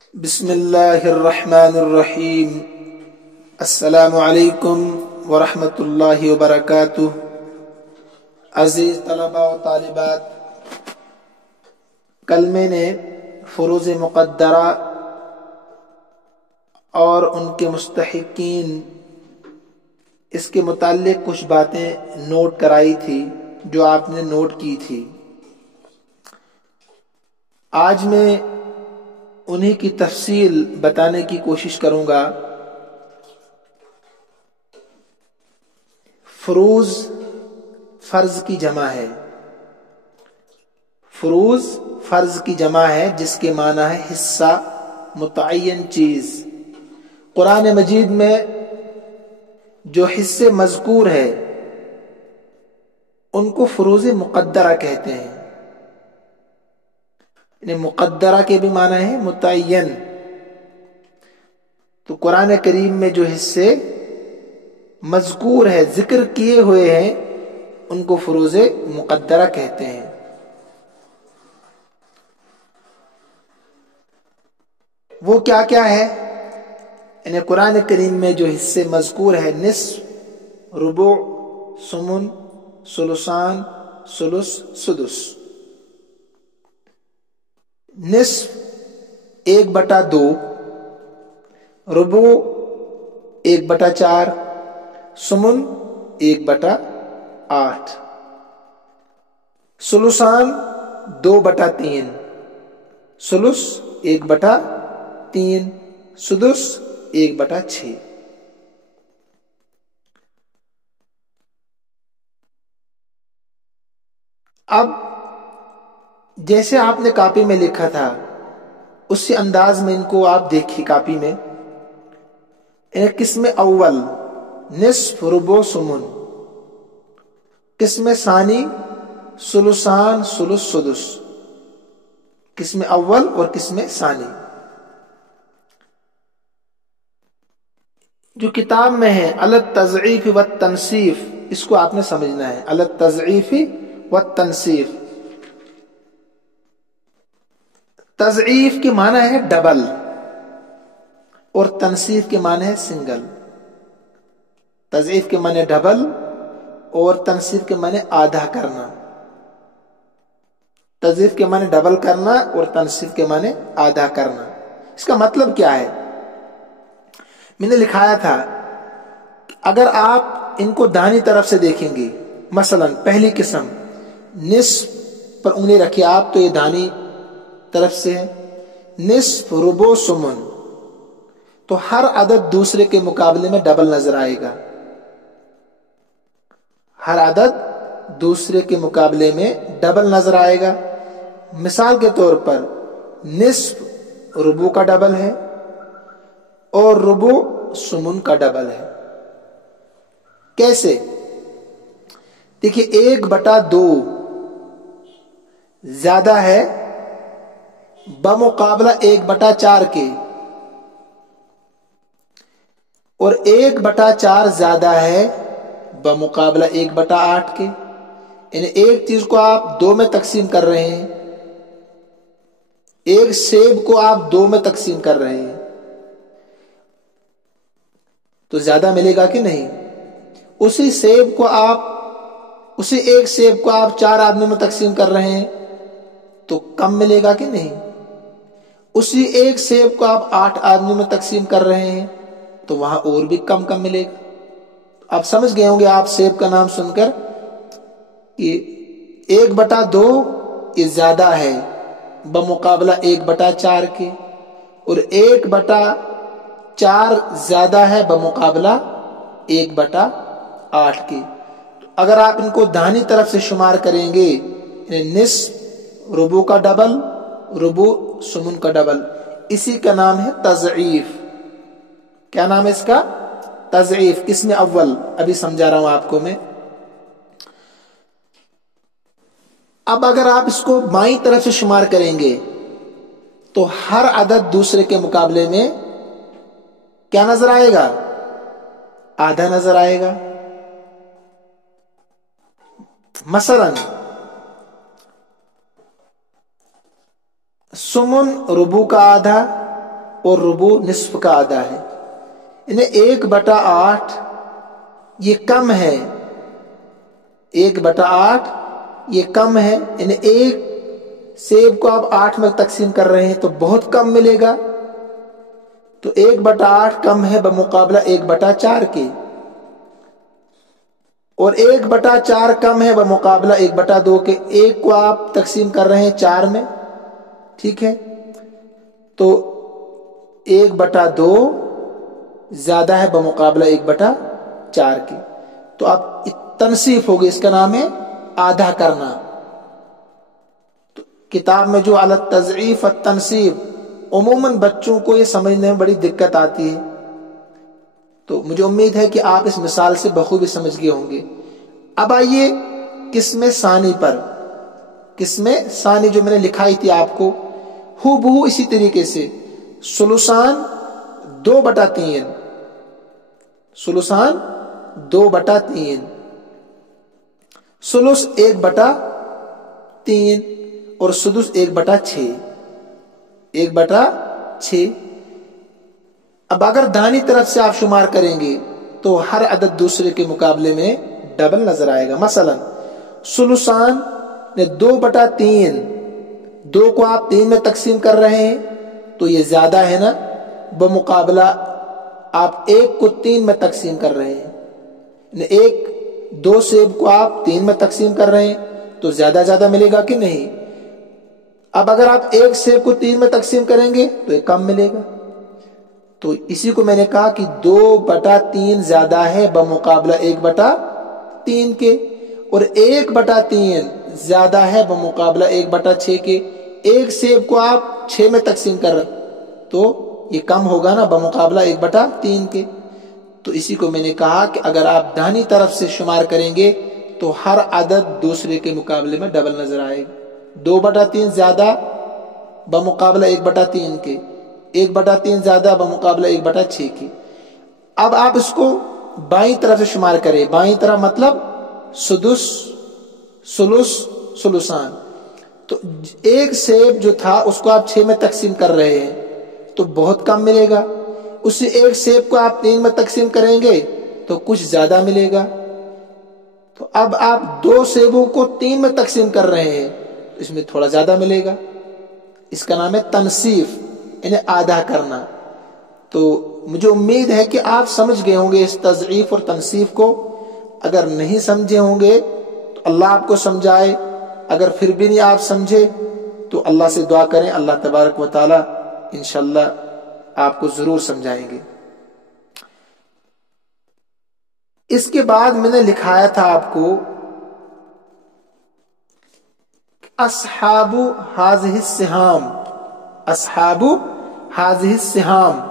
بسم اللہ الرحمن الرحیم۔ السلام علیکم ورحمۃ اللہ وبرکاتہ۔ عزیز طلباء و طالبات، کل میں نے فروض مقدرہ اور ان کے مستحقین اس کے متعلق کچھ باتیں نوٹ کرائی تھی جو آپ نے نوٹ کی تھی۔ آج میں انہی کی تفصیل بتانے کی کوشش کروں گا۔ فروض فرض کی جمع ہے، فروض فرض کی جمع ہے جس کے معنی ہے حصہ، متعین چیز۔ قرآن مجید میں جو حصے مذکور ہے ان کو فروض مقدرہ کہتے ہیں۔ یعنی مقدرہ کے بھی معنی ہے متعین۔ تو قرآن کریم میں جو حصے مذکور ہے، ذکر کیے ہوئے ہیں، ان کو فروض مقدرہ کہتے ہیں۔ وہ کیا کیا ہے؟ یعنی قرآن کریم میں جو حصے مذکور ہے، نصف، ربع، ثمن، ثلثان، ثلث، سدس۔ نصف 1/2، ربع 1/4، ثمن 1/8، ثلثان 2/3، ثلث 1/3، سدس 1/6۔ اب جیسے آپ نے کاپی میں لکھا تھا اسی انداز میں ان کو آپ دیکھیے کاپی میں۔ قسم اول نصف، ربع، ثمن۔ قسم ثانی ثلثان، ثلث، سدس۔ قسم اول اور قسم ثانی جو کتاب میں ہے، علی التضعیف والتنصیف، اس کو آپ نے سمجھنا ہے۔ علی التضعیف والتنصیف، تضعیف کے معنی ہے ڈبل اور تنصیف کے معنی ہے سنگل۔ تضعیف کے معنی ڈبل اور تنصیف کے معنی آدھا کرنا۔ تضعیف کے معنی ڈبل کرنا اور تنصیف کے معنی آدھا کرنا۔ اس کا مطلب کیا ہے؟ میں نے لکھایا تھا اگر آپ ان کو دائیں طرف سے دیکھیں گے، مثلا پہلی قسم نصف پر انگلی رکھیے آپ تو یہ دائیں طرف سے ہے، نصف، ربع، ثمن، تو ہر عدد دوسرے کے مقابلے میں ڈبل نظر آئے گا۔ ہر عدد دوسرے کے مقابلے میں ڈبل نظر آئے گا۔ مثال کے طور پر نصف ربع کا ڈبل ہے اور ربع ثمن کا ڈبل ہے۔ کیسے؟ دیکھیے 1/2 زیادہ ہے بمقابلہ 1/4 کے، اور 1/4 زیادہ ہے بمقابلہ 1/8 کے۔ یعنی ایک چیز کو آپ 2 میں تقسیم کر رہے ہیں، ایک سیب کو آپ 2 میں تقسیم کر رہے ہیں تو زیادہ ملے گا کہ نہیں؟ اسی ایک سیب کو آپ 4 آدمیوں میں تقسیم کر رہے ہیں تو کم ملے گا کہ نہیں؟ اسی ایک سیب کو آپ 8 آدمیوں میں تقسیم کر رہے ہیں تو وہاں اور بھی کم ملے گا۔ آپ سمجھ گئے ہوں گے آپ سیب کا نام سن کر کہ 1/2 یہ زیادہ ہے بمقابلہ 1/4 کے، اور 1/4 زیادہ ہے بمقابلہ 1/8 کے۔ اگر آپ ان کو دائیں طرف سے شمار کریں گے، یعنی نصف ربع کا ڈبل، ربع ثمن کا ڈبل، اسی کا نام ہے تضعیف۔ کیا نام ہے اس کا؟ تضعیف، قسم اول۔ ابھی سمجھا رہا ہوں آپ کو میں۔ اب اگر آپ اس کو بائیں طرف سے شمار کریں گے تو ہر عدد دوسرے کے مقابلے میں کیا نظر آئے گا؟ آدھا نظر آئے گا۔ مثلا ثمن ربع کا آدھا، और रुबू निस्फ का आधा है। इन्हें 1/8 ये कम है, 1/8 ये कम है। इन्हें एक सेब को आप 8 में तकसीम कर रहे हैं तो बहुत कम मिलेगा। तो 1/8 कम है बमुकाबला 1/4 के, और 1/4 कम है बमुकाबला 1/2 के। एक को आप तकसीम कर रहे हैं 4 में, ठीक है, तो 1/2 ज्यादा है बमुकाबला 1/4 के। तो आप तनसीफ होगी, इसका नाम है आधा करना। तो किताब में जो अल तज़ईफ और तनसीफ, उमूमन बच्चों को ये समझने में बड़ी दिक्कत आती है। तो मुझे उम्मीद है कि आप इस मिसाल से बखूबी समझ गए होंगे। अब आइए किस्म सानी पर। किस्म सानी जो मैंने लिखाई थी आपको, हूबहू इसी तरीके से सुलुसान 2/3, सुलुसान 2/3, सुलुस 1/3 और सुदुस 1/6, 1/6। अब अगर दानी तरफ से आप शुमार करेंगे तो हर अदद दूसरे के मुकाबले में डबल नजर आएगा। मसलन सुलुसान ने 2/3, 2 को आप 3 में तकसीम कर रहे हैं तो ये ज्यादा है ना, बमुकाबला आप 1 को 3 में तकसीम कर रहे हैं। 2 सेब को आप 3 में तकसीम कर रहे हैं तो ज्यादा मिलेगा कि नहीं। अब अगर आप 1 सेब को 3 में तकसीम करेंगे तो ये कम मिलेगा। तो इसी को मैंने कहा कि 2/3 ज्यादा है बमुकाबला 1/3 के, और 1/3 ज्यादा है बमुकाबला 1/6 के। 1 सेब को आप 6 में तकसीम कर रहे तो ये कम होगा ना बमुकाबला 1/3 के। तो इसी को मैंने कहा कि अगर आप दाहिनी तरफ से शुमार करेंगे तो हर अदद दूसरे के मुकाबले में डबल नजर आएगा। 2/3 ज्यादा बमुकाबला 1/3 के, 1/3 ज्यादा बमुकाबला 1/6 की। अब आप इसको बाईं तरफ से शुमार करें। बाईं तरफ मतलब सुदुस, सुलुस, सुलुसान। तो 1 सेब जो था उसको आप 6 में तकसीम कर रहे हैं तो बहुत कम मिलेगा। उसी 1 सेब को आप 3 में तकसीम करेंगे तो कुछ ज्यादा मिलेगा। तो अब आप 2 सेबों को 3 में तकसीम कर रहे हैं तो इसमें थोड़ा ज्यादा मिलेगा। इसका नाम है तनसीफ, इन्हें आधा करना। तो मुझे उम्मीद है कि आप समझ गए होंगे इस तज़ईफ और तनसीफ को। अगर नहीं समझे होंगे तो अल्लाह आपको समझाए, अगर फिर भी नहीं आप समझे तो अल्लाह से दुआ करें, अल्लाह तबारक व तआला इंशाअल्लाह आपको जरूर समझाएंगे। इसके बाद मैंने लिखाया था आपको अस्हाबु हाज़िहि सिहाम, अस्हाबु हाज़िहि सिहाम,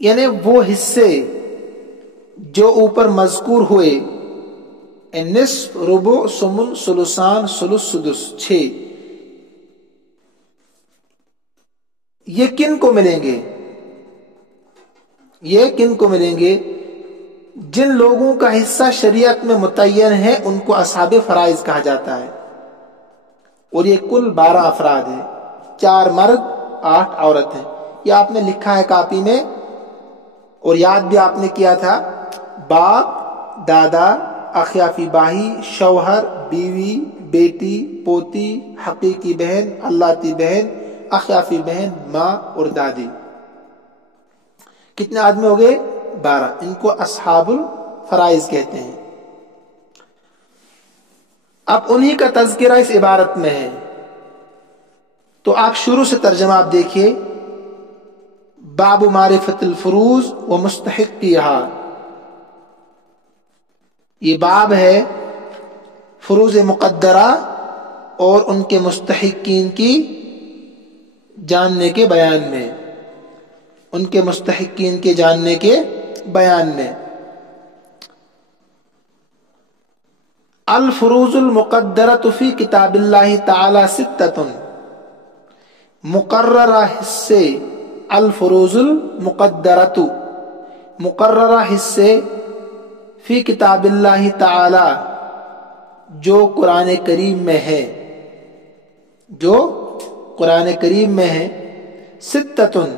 यानी वो हिस्से जो ऊपर मज़कूर हुए, निस्फ, रुबु, सुमुन, सुलुसान, सुलुस, सुदुस, 6, ये किन को मिलेंगे? ये किन को मिलेंगे? जिन लोगों का हिस्सा शरीयत में मुतय्यन है उनको असहाबे फराइज कहा जाता है। और ये कुल 12 अफराद है, 4 मर्द 8 औरत है। ये आपने लिखा है कॉपी में और याद भी आपने किया था। बाप, दादा, अखियाफी बाही, शौहर, बीवी, बेटी, पोती, हकीकी बहन, अल्लाती बहन, अखियाफी बहन, माँ और दादी। कितने आदमी हो गए? 12। इनको असहाबुल फराइज कहते हैं। अब उन्हीं का तज़किरा इस इबारत में है। तो आप शुरू से तर्जमा आप देखिए। बाबु मारिफतुल फुरूज व मुस्तहिक़िहा, ये बाब है फुरूज मुक़द्दरा और उनके मुस्तहिक़ीन की जानने के बयान में, उनके मुस्तहिक़ीन के जानने के बयान में। अल फुरूजुल मुक़द्दरतु फ़ी किताबिल्लाहि तआला सित्ततुन, मुक़र्ररा हिस्से। अल फुरूजुल मुक़द्दरतु, मुक़र्ररा हिस्से, फ़ी किताबिल्लाहि तआला, जो कुरान करीम में है, जो कुरान करीम में है सित्ततुन,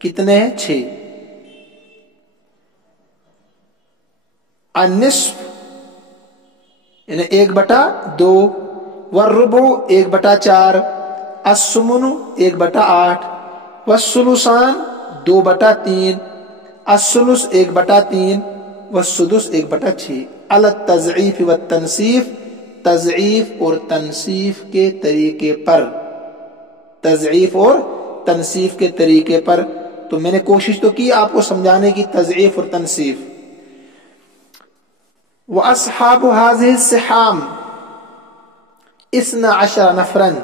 कितने हैं? 6। अन्निस्फ यानी 1/2, वर्रुबु 1/4, अस्सुमुनु 1/8, वस्सुलुसान 2/3, अस्सुलुस 1/3, वस्सुदुस 1/6। अल तज़ईफ व तनसीफ, तज़ईफ और तनसीफ के तरीके पर, तज़ईफ और तनसीफ के तरीके पर। तो मैंने कोशिश तो की आपको समझाने की तज़ईफ और तनसीफ। व अस्हाबु हाज़िहि सिहाम 12 नफरन,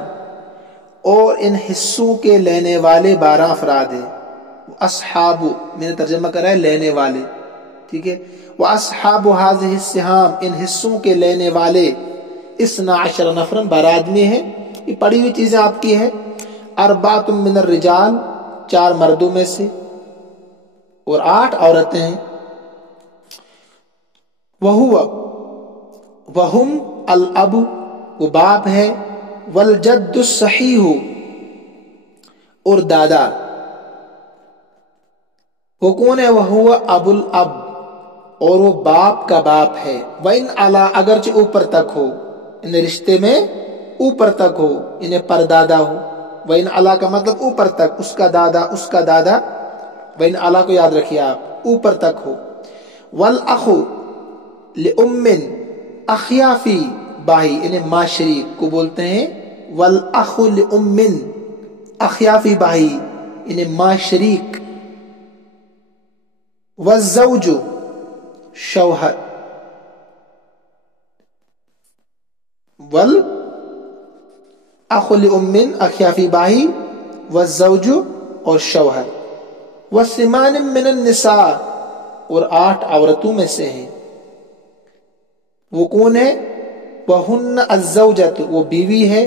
और इन हिस्सों के लेने वाले 12 अफराद हैं। अस्हाबु मैंने तर्जमा करा है लेने वाले, ठीक है। व अस्हाबु हाज़िहि सिहाम, इन हिस्सों के लेने वाले 12 नफरन, 12 आदमी हैं। ये पढ़ी हुई चीजें आपकी है। अरबातुम मिनर रिजाल, 4 मर्दों में से और 8 औरतें हैं। वहुम अल अबु, वो बाप है, वल जद्दु सहीहु, और दादा। वो कौन है? वह हुआ अबुल अब, और वो बाप का बाप है। वइन अला, अगरचे ऊपर तक हो, इन रिश्ते में ऊपर तक हो, इन्हें परदादा हो। वइन अला का मतलब ऊपर तक, उसका दादा, उसका दादा। वइन अला को याद रखिए आप, ऊपर तक हो। वल अखु लिउम्मिन, अखियाफी भाई, इन्हें माशरीक को बोलते हैं। वल अखु लिउम्मिन, अखियाफी भाई, इन्हें माशरीक। वज़्ज़ौजु शौहर, वल अखु लिउम्मिन, अखियाफी भाई, वज़्ज़ौजु और शौहर। वसिमान मिनन निसा, और 8 औरतों में से हैं। वो कौन है? वहुन्न अज़्ज़ौजतु, वो बीवी है।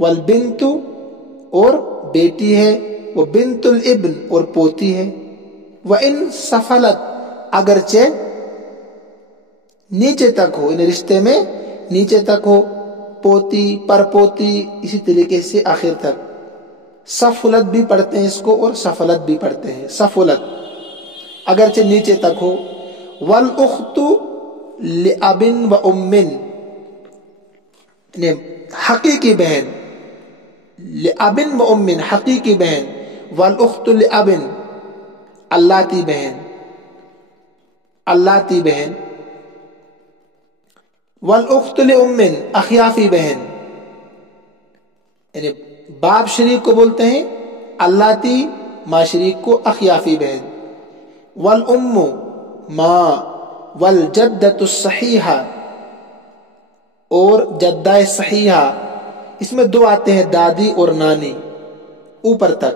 वल बिन्तु, और बेटी है। वो बिन्तुल इब्न, और पोती है। व इन सफलत, अगरचे नीचे तक हो, इन रिश्ते में नीचे तक हो, पोती, परपोती, इसी तरीके से आखिर तक। सफुलत भी पढ़ते हैं इसको और सफलत भी पढ़ते हैं। सफुलत अगरचे नीचे तक हो। वल उख्तु लिअबिन व उम्मिन, हकीकी बहन, लिअबिन व उम्मिन, हकीकी बहन। वल उख्तु लिअबिन, अल्लाती बहन, अल्लाती बहन। वल उख्तु लिउम्मिन, अखियाफी बहन, यानी बाप शरीक को बोलते हैं अल्लाती, माँ शरीक को अखियाफी बहन। वल उम्मु माँ, वल जद्दतु सहीहा, और जद्दा सहीहा। इसमें 2 आते हैं, दादी और नानी, ऊपर तक।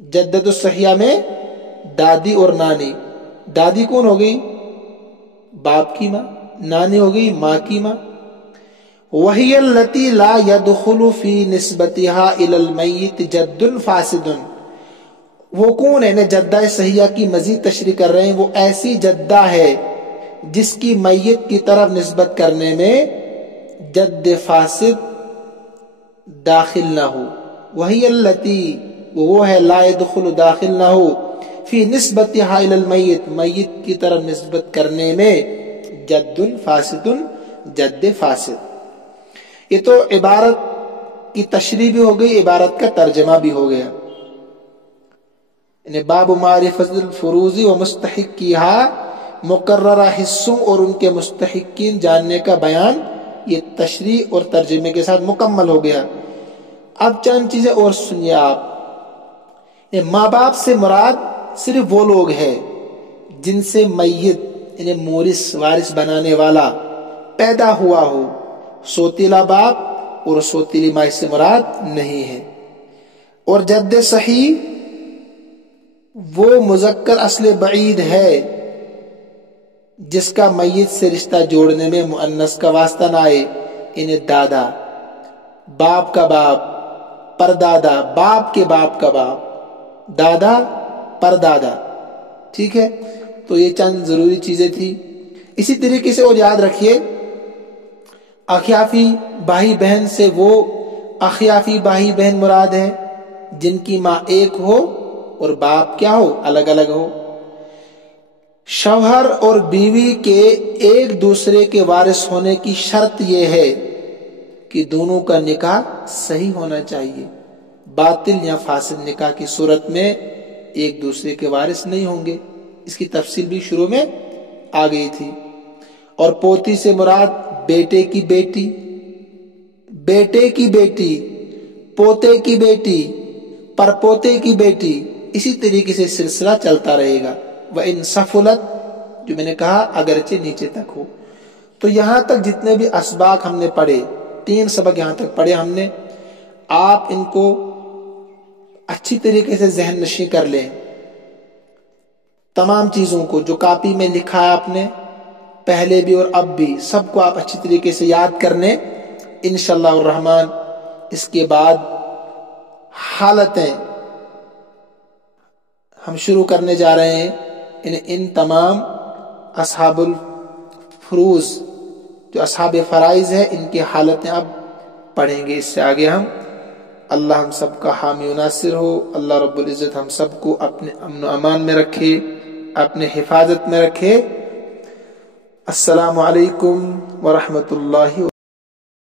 जद्दतु सहीहा में दादी और नानी। दादी कौन हो गई? बाप की माँ। नानी हो गई माँ की माँ। वही लती ला यदखुलु फी निस्बतिहा इलल मय्यित जद्दुन फासिदुन, वो कौन है? जद्दा सहिया की मजीद तशरीह कर रहे हैं। वो ऐसी जद्दा है जिसकी मैयत की तरफ निस्बत करने में जद्द फासिद दाखिल ना हो। वही अल्लती, वो है ला यदखुलु, दाखिल ना हो, फी निस्बतिहा इलल मय्यित, मैयत की तरफ निस्बत करने में जद्दुन फासिदुन, जद्द फासिद। ये तो इबारत की तशरीह भी हो गई, इबारत का तर्जमा भी हो गया। बाब मारिफतुल फुरूज़ी व मुस्तहिक्किहा, मुकर्ररा हिस्सों और उनके मुस्तहिक्कीन जानने का बयान, ये तशरीह और तर्जमे के साथ मुकम्मल हो गया। अब चंद चीजें और सुनिए आप। माँ बाप से मुराद सिर्फ वो लोग हैं जिनसे मैयत, इन्हें मोरिस, वारिस बनाने वाला पैदा हुआ हो। सोतीला बाप और सोतीली माँ से मुराद नहीं है। और जद्द सही वो मुज़क्कर असले बईद है जिसका मैयत से रिश्ता जोड़ने में मुअन्नस का वास्ता ना आए। इन्हें दादा, बाप का बाप, परदादा, बाप के बाप का बाप, दादा, परदादा। ठीक है, तो ये चंद जरूरी चीजें थी। इसी तरीके से और याद रखिए, अखियाफी भाई बहन से वो अखियाफी भाई बहन मुराद है, जिनकी माँ एक हो और बाप क्या हो, अलग अलग हो। शौहर और बीवी के एक दूसरे के वारिस होने की शर्त यह है कि दोनों का निकाह सही होना चाहिए। बातिल या फासिद निकाह की सूरत में एक दूसरे के वारिस नहीं होंगे। इसकी तफसील भी शुरू में आ गई थी। और पोती से मुराद बेटे की बेटी, बेटे की बेटी, पोते की बेटी, परपोते की बेटी, इसी तरीके से सिलसिला चलता रहेगा। वह इन सफुलत, जो मैंने कहा अगरचे नीचे तक हो। तो यहां तक जितने भी असबाक हमने पढ़े, 3 सबक यहां तक पढ़े हमने, आप इनको अच्छी तरीके से जहन नशी कर लें। तमाम चीजों को जो कॉपी में लिखा है आपने, पहले भी और अब भी, सबको आप अच्छी तरीके से याद कर लें इंशाअल्लाह रहमान। इसके बाद हालतें हम शुरू करने जा रहे हैं। इन तमाम असहाबुल फरूज, जो असहाब फराइज है, इनकी हालतें अब पढ़ेंगे। इससे आगे हम, अल्लाह हम सबका हामी नासिर हो। अल्लाह रब्बुल इज़्ज़त हम सबको अपने अमन अमान में रखे, अपने हिफाजत में रखे। अस्सलामु अलैकुम व रहमतुल्लाहि।